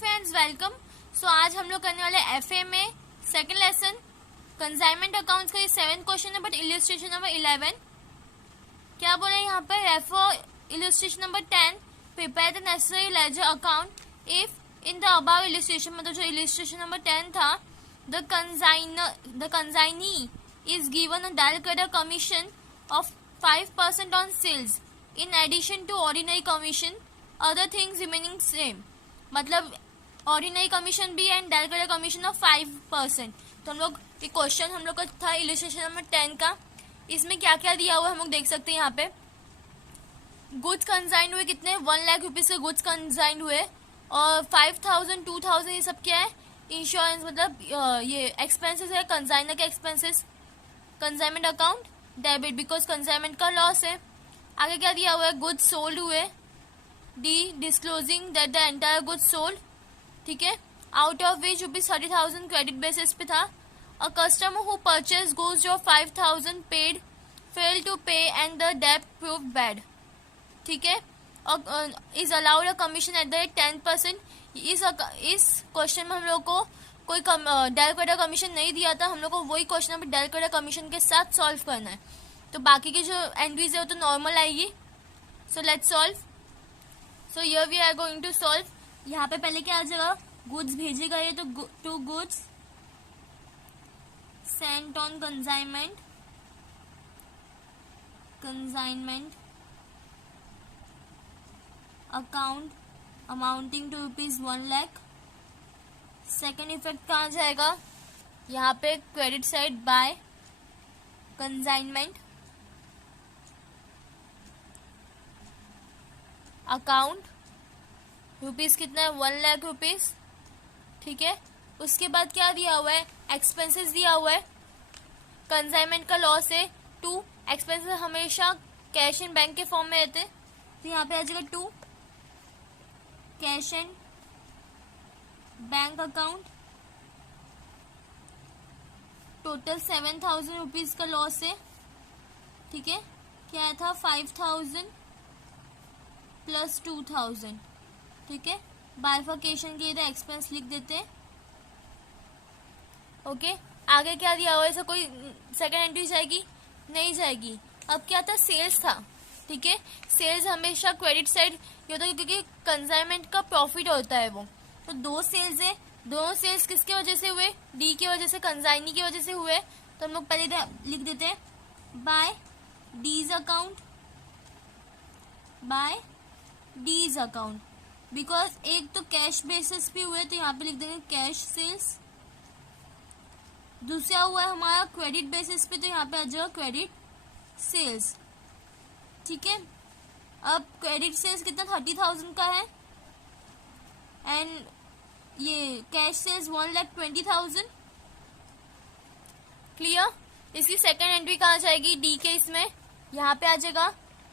Friends, welcome. सो आज हम लोग करने वाले एफए में सेकंड लेसन कंसाइनमेंट अकाउंट्स का ये 7th क्वेश्चन है, बट इलस्ट्रेशन नंबर 11 क्या बोले यहाँ पर। Refer illustration number 10, prepare the necessary ledger account if in the above illustration, मतलब जो इलस्ट्रेशन नंबर 10 था, the consignee is given a direct credit commission of 5% on sales in addition to ordinary commission, other things remaining same. मतलब ordinary commission भी and direct credit commission of 5%। तो हम लोग ये question हम लोग का था इलस्ट्रेशन नंबर 10 का। इसमें क्या क्या दिया हुआ है हम लोग देख सकते हैं यहाँ पे। गुड्स कंसाइन हुए कितने, 1 लाख रुपीज के गुड्स कंसाइन हुए, और 5000 2000 ये सब क्या है, इंश्योरेंस, मतलब ये एक्सपेंसेस है, कंसाइनर के expenses. Consignment account debit because consignment का लॉस है। आगे क्या दिया हुआ है, गुड्स सोल्ड हुए, the disclosing that the entire goods sold, ठीक है, out of which rupees 30,000 credit basis पे था। A customer who purchase goods जो 5,000 paid fail to pay and the debt prove bad, ठीक है, और is allowed a commission at the rate 10%। इस question में हम लोग को कोई डायरेक्ट क्रेडिट कमीशन नहीं दिया था, हम लोग को वही क्वेश्चन अभी डायरेक्ट क्रेडिट कमीशन के साथ सॉल्व करना है। तो बाकी की जो एंट्रीज है वो तो नॉर्मल आएगी। So let's solve. So here we are going to solve. यहाँ पे पहले क्या आ जाएगा, गुड्स भेजे गए तो to goods sent on consignment account amounting to rupees 1 lakh. Second effect कहाँ जाएगा, यहाँ पे credit side by consignment account rupees कितना है, 1 लाख रुपीज, ठीक है। उसके बाद क्या दिया हुआ है, एक्सपेंसेस दिया हुआ है, कंसाइनमेंट का लॉस है 2, एक्सपेंसेस हमेशा कैश इन बैंक के फॉर्म में रहते हैं, तो यहाँ पे आ जाएगा 2 cash in bank account. Total 7,000 rupees का लॉस है, ठीक है। क्या था, 5,000 प्लस 2,000, ठीक है। बाइफर्केशन के लिए एक्सपेंस लिख देते हैं, ओके। आगे क्या दिया हुआ है, ऐसा कोई सेकंड एंट्री जाएगी नहीं जाएगी। अब क्या था, सेल्स था, ठीक है। सेल्स हमेशा क्रेडिट साइड ये होता है क्योंकि कंसाइनमेंट का प्रॉफिट होता है वो। तो 2 सेल्स है, दोनों सेल्स किसके वजह से हुए, डी की वजह से, कंसाइनी की वजह से हुए। तो हम लोग पहले लिख देते हैं by D's account, by D's account, because एक तो कैश बेसिस पे हुए तो यहाँ पे लिख देंगे कैश सेल्स। दूसरा हुआ है हमारा क्रेडिट बेसिस पे, तो यहाँ पे आ जाएगा क्रेडिट सेल्स, ठीक है। अब क्रेडिट सेल्स कितना, 30,000 का है, एंड ये कैश सेल्स 1,20,000, क्लियर। इसकी सेकेंड एंट्री कहाँ जाएगी, डी के इसमें, यहाँ पे आ जाएगा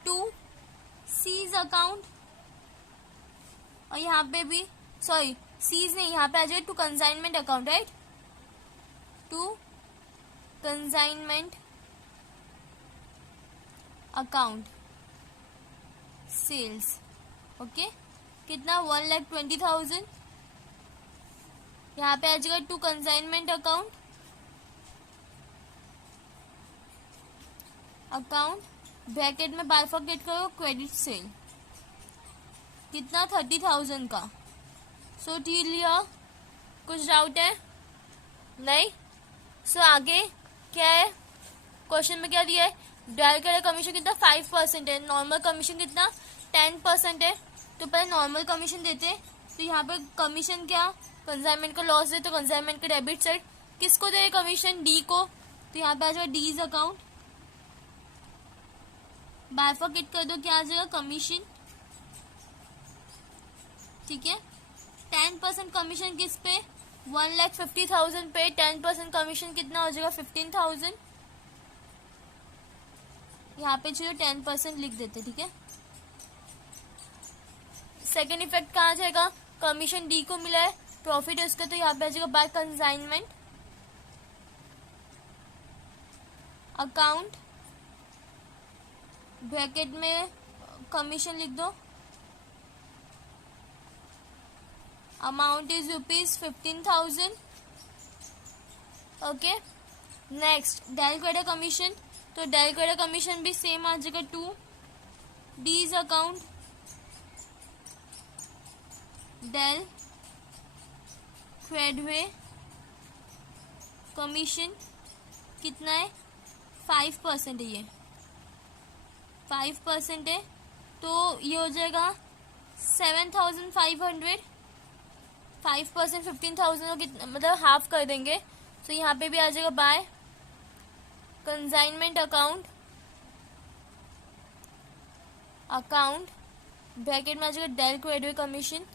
टू सीज अकाउंट, और यहाँ पे भी सॉरी सीज नहीं, यहाँ पे आ जाएगा to consignment account, right, to consignment account sales, okay. कितना, 1,20,000, यहाँ पे आ जाएगा टू कंसाइनमेंट अकाउंट ब्रैकेट में बाइफर्केट करो क्रेडिट सेल, कितना, 30,000 का। सो ठीक लिया, कुछ डाउट है नहीं। सो आगे क्या है, क्वेश्चन में क्या दिया है, डायरेक्ट क्रेडिट कमीशन कितना 5% है, नॉर्मल कमीशन कितना 10% है। तो पहले नॉर्मल कमीशन देते हैं, तो यहाँ पे कमीशन क्या, कंसाइनमेंट का लॉस है तो कंसाइनमेंट का डेबिट साइड, किसको दे कमीशन, डी को, तो यहाँ पे आ जाएगा डीज अकाउंट, बाइफर्केट कर दो, क्या आ जाएगा, कमीशन, ठीक है। 10% कमीशन किस पे, 1,50,000 पे 10% कमीशन कितना हो जाएगा, 15,000। यहाँ पे चलो 10% लिख देते, ठीक है। सेकेंड इफेक्ट कहाँ जाएगा, कमीशन डी को मिला है, प्रॉफिट है उसका, तो यहाँ पे आ जाएगा बाय कंसाइनमेंट अकाउंट, ब्रैकेट में कमीशन लिख दो, amount is ₹15,000. Okay. Next del credit commission, तो डेल क्रेडिट कमीशन भी सेम आ जाएगा 2. D's account del credit commission कितना है 5% है, ये 5% है, तो ये हो जाएगा 7,500. 5% 15,000 को कितना मतलब हाफ कर देंगे, तो यहाँ पे भी आ जाएगा बाय कंसाइनमेंट अकाउंट ब्रैकेट में आ जाएगा डेल क्रेडिट कमीशन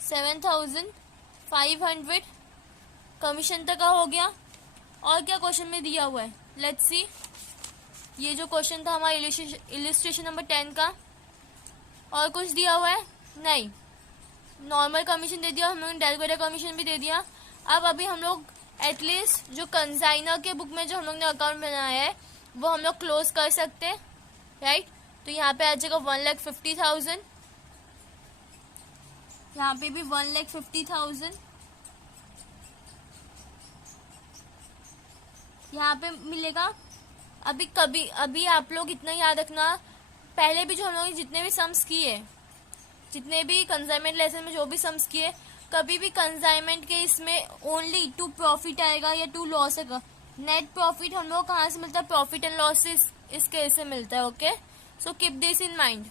7,500. कमीशन तक का हो गया. और क्या क्वेश्चन में दिया हुआ है, लेट्स सी. ये जो क्वेश्चन था हमारा इलिस्ट्रेशन नंबर 10 का, और कुछ दिया हुआ है नहीं. नॉर्मल कमीशन दे दिया हम लोगों ने, डेल क्रेडिट कमीशन भी दे दिया. अब अभी हम लोग एटलीस्ट जो कंसाइनर के बुक में जो हम लोग ने अकाउंट बनाया है वो हम लोग क्लोज कर सकते हैं, राइट. तो यहाँ पे आ जाएगा 1,50,000. यहाँ पे भी 1,50,000. यहाँ पे मिलेगा. अभी आप लोग इतना याद रखना, पहले भी जो हम लोग जितने भी सम्स किए, जितने भी कंसाइनमेंट लेसन में जो भी सम्स किए, कभी भी कंसाइनमेंट के इसमें ओनली टू प्रॉफिट आएगा या टू लॉस आएगा. नेट प्रॉफिट हम लोग कहाँ से मिलता है, प्रॉफिट एंड लॉस इस केस से मिलता है. Okay, so keep this in mind.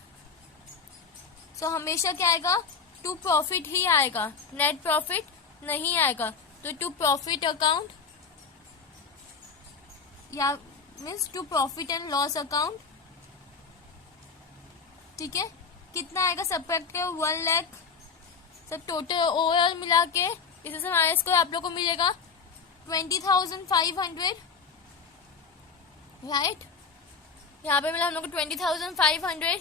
So हमेशा क्या आएगा, टू प्रॉफिट ही आएगा, नेट प्रॉफिट नहीं आएगा. तो टू प्रॉफिट अकाउंट या means to profit and loss account. ठीक है, कितना आएगा सब्ट्रैक्ट के 1 लाख, सब टोटल ओवरऑल मिला के इसे से माइनस को आप लोग को मिलेगा 20,500, राइट. यहाँ पे मिला हम लोग को 20,500.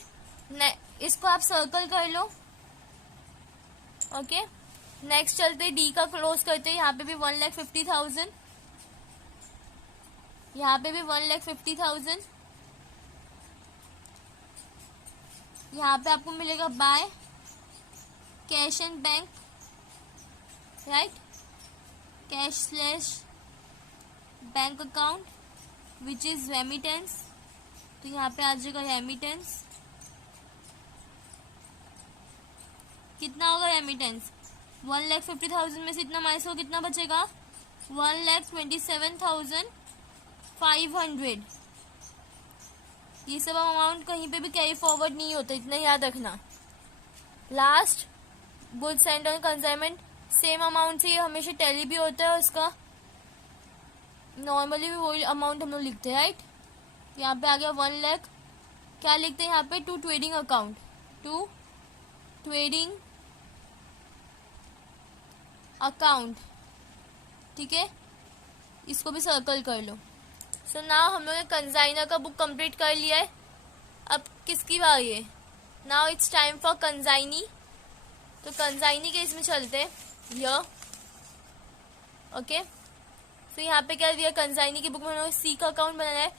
इसको आप सर्कल कर लो. ओके, नेक्स्ट चलते डी का क्लोज करते हैं. यहाँ पे भी 1,50,000, यहाँ पे भी 1,50,000. यहाँ पे आपको मिलेगा by cash and bank, right, cash bank account which is remittance. तो यहाँ पे आ जाएगा रेमिटेंस. कितना होगा रेमिटेंस, 1,50,000 में से इतना माइनस हो कितना बचेगा, 1,27,500. ये सब अमाउंट कहीं पे भी कैरी फॉरवर्ड नहीं होता, इतना याद रखना. Last goods and on consignment same amount से ये हमेशा टैली भी होता है, और उसका नॉर्मली भी वही अमाउंट हम लोग लिखते हैं, राइट. यहाँ पे आ गया 1 लाख. क्या लिखते हैं यहाँ पे, to trading account, to trading account. ठीक है, इसको भी सर्कल कर लो. सो नाउ हम लोग ने कंसाइनर का बुक कंप्लीट कर लिया है. अब किसकी बारी है, now it's time for consignee. तो कंसाइनी के इसमें चलते हैं ये. ओके, तो यहाँ पे क्या दिया, कंसाइनी की बुक में हम लोग सी का अकाउंट बनाना है.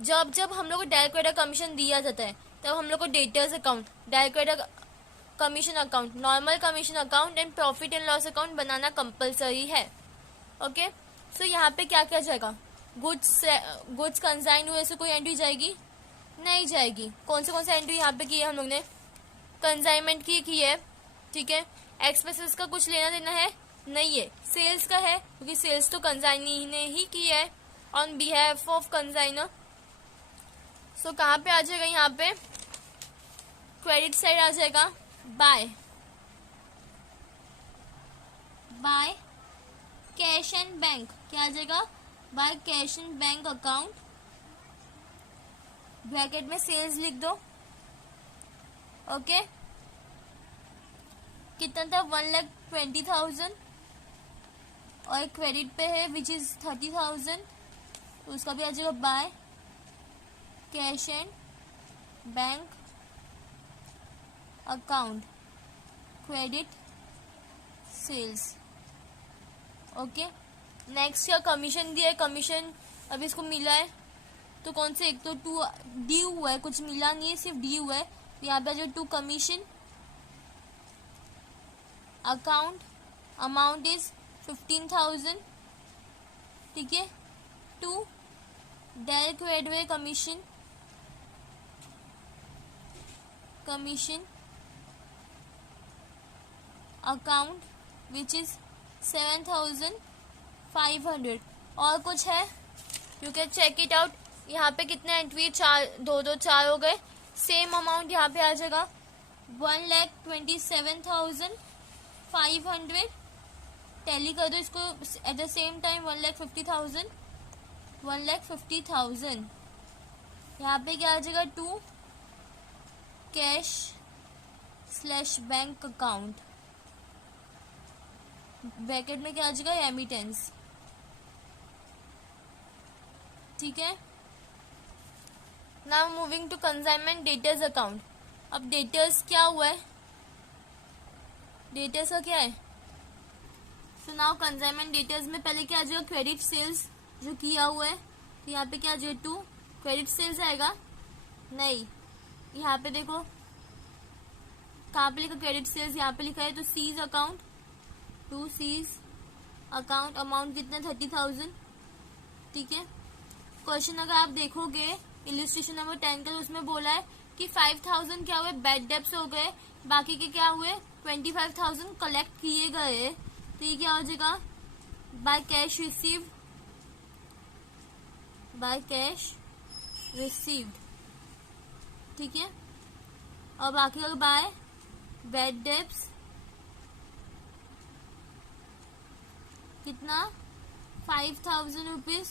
जब हम लोग को डायरेक्ट क्रेडिट कमीशन दिया जाता है तब हम लोग को debtors account, direct credit commission account, normal commission account and profit and loss account banana compulsory है. ओके, सो यहाँ पे क्या क्या जाएगा, गुड्स कंसाइन हुए से कोई एंट्री जाएगी, नहीं जाएगी. कौन से एंट्री यहाँ पे की है हम लोग ने, कंसाइनमेंट की है. ठीक है, एक्सपेंसेस का कुछ लेना देना है नहीं है. सेल्स का है क्योंकि सेल्स तो कंसाइनी ने ही की है ऑन बिहाफ ऑफ कंसाइनर. सो कहाँ पे आ जाएगा, यहाँ पे क्रेडिट साइड आ जाएगा बाय कैश एंड बैंक. क्या आ जाएगा, by cash and bank account, bracket में सेल्स लिख दो. ओके, कितना था, 1,20,000, और क्रेडिट पे है विच इज 30,000, तो उसका भी आ जाएगा by cash and bank account credit sales. Okay, next का कमीशन दिया है. कमीशन अभी इसको मिला है तो कौन से, एक तो टू ड्यू हुआ है, कुछ मिला नहीं है, सिर्फ ड्यू है. तो यहाँ पे आ जाएगा 2 कमीशन अकाउंट, अमाउंट इज 15,000, ठीक है। 2 del credere commission, commission account which is 7,500। और कुछ है? You can check it out. यहाँ पे कितने एंट्री, 4, 2 4 हो गए। सेम अमाउंट यहाँ पे आ जाएगा 1,27,500। टैली कर दो इसको एट द सेम टाइम 1,50,000, 1,50,000। यहाँ पे क्या आ जाएगा 2 cash slash bank account, bracket में क्या आ जाएगा एमिटेंस, ठीक है। Now moving to consignment debtors account. अब डेटर्स क्या हुआ है, डेटर्स का क्या है? सो नाउ कंसाइनमेंट डेटर्स में पहले क्या आ जाएगा क्रेडिट सेल्स जो किया हुआ है, तो यहाँ पे क्या आ जाएगा 2 क्रेडिट सेल्स आएगा, नहीं यहाँ पे देखो कहाँ पे लिखा क्रेडिट सेल्स, यहाँ पे लिखा है तो C's account, 2 C's account, amount कितना 30,000, ठीक है। क्वेश्चन अगर आप देखोगे इलिस्ट्रेशन नंबर 10 का, तो उसमें बोला है कि 5,000 क्या हुए बैड डेब्ट्स हो गए, बाकी के क्या हुए 25,000 कलेक्ट किए गए। तो ये क्या हो जाएगा by cash received, by cash received, ठीक है। और बाकी का बाय बैड डेब्ट्स कितना 5,000 रुपीज,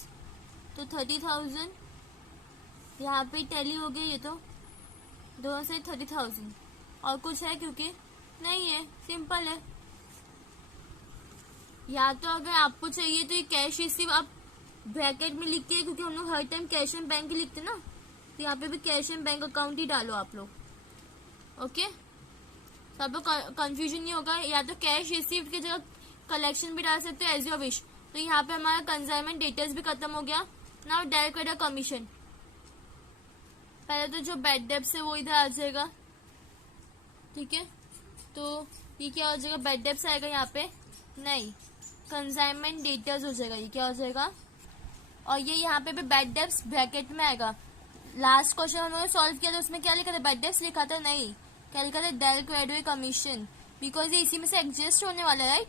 तो 30,000 यहाँ पे टैली हो गई, ये तो दोनों से 30,000। और कुछ है क्योंकि नहीं है, सिंपल है। या तो अगर आपको चाहिए तो ये कैश रिसीव आप ब्रैकेट में लिख के, क्योंकि हम लोग हर टाइम कैश एंड बैंक ही लिखते ना, तो यहाँ पे भी कैश एंड बैंक अकाउंट ही डालो आप लोग, ओके। तो आप लोग कंफ्यूजन नहीं होगा। या तो कैश रिसीव्ड की जगह कलेक्शन भी डाल सकते हो एज योर विश। तो यहाँ पे हमारा कंसाइनमेंट डेटर्स भी खत्म हो गया। नाउ डायरेक्ट क्रेडिट कमीशन, पहले तो जो बैड डेब्ट्स है वो इधर आ जाएगा, ठीक है। तो ये क्या हो जाएगा बैड डेब्ट्स आएगा यहाँ पे, नहीं कंसाइनमेंट डेटर्स हो जाएगा, ये क्या हो जाएगा। और ये यहाँ पे भी बैड डेब्ट्स ब्रैकेट में आएगा। लास्ट क्वेश्चन हमने सॉल्व किया था उसमें क्या लिखा था, बैड डेब्ट्स लिखा था, नहीं क्या लिखा था डेल क्रेडिट कमीशन, बिकॉज ये इसी में से एग्जिस्ट होने वाला है, राइट।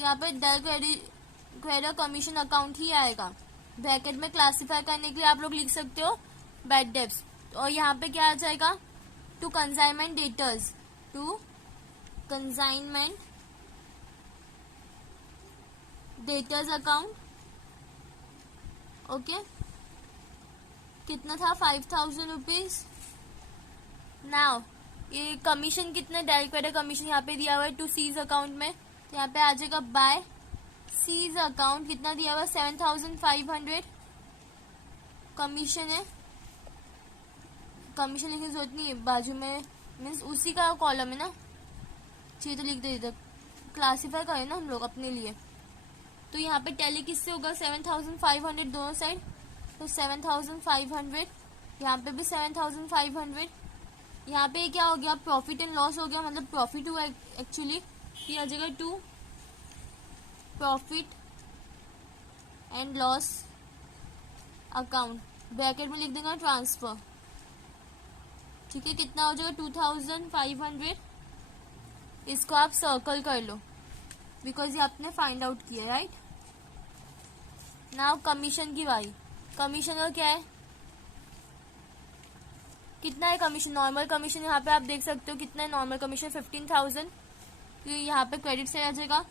यहाँ पे डेल क्रेडिट कमीशन अकाउंट ही आएगा। ब्रैकेट में क्लासिफाई करने के लिए आप लोग लिख सकते हो बैड डेब्ट्स। और यहाँ पे क्या आ जाएगा to consignment debtors, to consignment debtors account, okay. कितना था 5,000 रुपीज। नाउ ये कमीशन कितने डायरेक्ट क्रेडिट कमीशन यहाँ पे दिया हुआ है टू सीज अकाउंट में, तो यहाँ पे आ जाएगा बाय सीज अकाउंट, कितना दिया हुआ है 7,500 कमीशन है। कमीशन लिखने की जरूरत नहीं है, बाजू में मीन्स उसी का कॉलम है ना, चाहिए तो लिख दे इधर, क्लासीफाई करें ना हम लोग अपने लिए। तो यहाँ पे टैली किससे होगा 7,500 दोनों साइड, तो 7,500, यहाँ पे भी 7,500। यहाँ पे क्या हो गया प्रॉफिट एंड लॉस हो गया, मतलब प्रॉफिट हुआ एक्चुअली, ये आ जाएगा to profit and loss account, bracket में लिख देंगे ट्रांसफर, ठीक है। कितना हो जाएगा 2,500, इसको आप सर्कल कर लो बिकॉज ये आपने फाइंड आउट किया, राइट। नाउ कमीशन की बारी। कमीशन का क्या है, कितना है कमीशन, नॉर्मल कमीशन यहाँ पे आप देख सकते हो कितना है नॉर्मल कमीशन 15,000, तो यहाँ पे क्रेडिट से आ जाएगा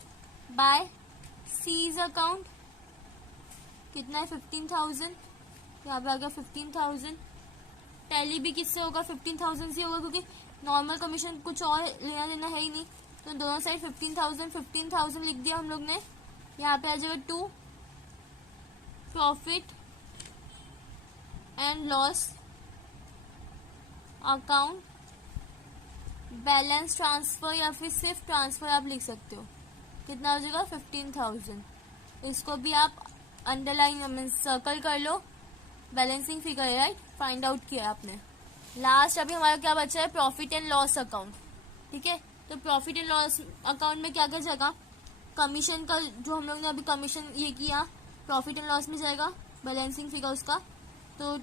बाय सीज अकाउंट, कितना है 15,000, यहाँ पे आ गया 15,000। टैली भी किससे होगा 15,000 से होगा, क्योंकि नॉर्मल कमीशन कुछ और लेना देना है ही नहीं, तो दोनों साइड 15,000 लिख दिया हम लोग ने। यहाँ पे आ जाएगा to profit and loss account, balance transfer या फिर सिर्फ ट्रांसफर आप लिख सकते हो, कितना हो जाएगा 15,000। इसको भी आप अंडरलाइन मीन सर्कल कर लो, बैलेंसिंग फिगर है, राइट, फाइंड आउट किया आपने। लास्ट अभी हमारा क्या बचा है, प्रॉफिट एंड लॉस अकाउंट। ठीक है, तो प्रॉफिट एंड लॉस अकाउंट में क्या क्या जाएगा, कमीशन का जो हम लोग ने अभी कमीशन ये किया प्रॉफिट एंड लॉस में जाएगा, बैलेंसिंग फिगर उसका। तो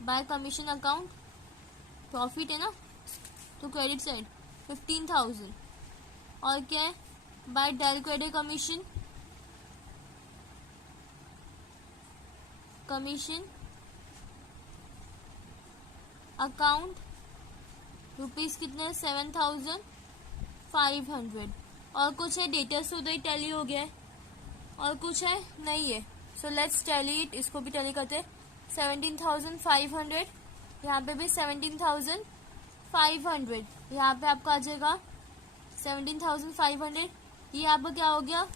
बाय कमीशन अकाउंट प्रॉफिट है ना, तो क्रेडिट साइड 15,000। और क्या है, by del credit commission account rupees कितने, 7,500। और कुछ है, डेटर्स तो उधर टैली हो गया है, और कुछ है नहीं है। सो लेट्स टैली इट, इसको भी टैली करते हैं। 17,500, यहाँ पे भी 17,500, यहाँ पे आपका आ जाएगा 17,500। ये आपका क्या हो गया,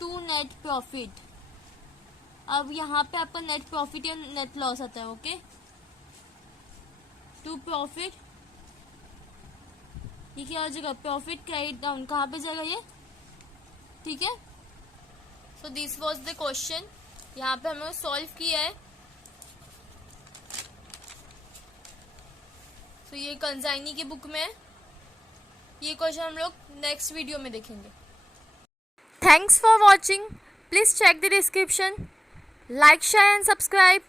टू नेट प्रॉफिट। अब यहाँ पे आपका नेट प्रॉफिट या नेट लॉस आता है। ओके, टू प्रॉफिट, ये क्या हो जाएगा, प्रॉफिट क्रेडिट डाउन, कहाँ पे जाएगा ये। ठीक है, so this was the question, यहाँ पे हमने सॉल्व किया है। तो ये कंजाइनी की बुक में है, ये क्वेश्चन हम लोग नेक्स्ट वीडियो में देखेंगे। Thanks for watching, please check the description, like share and subscribe.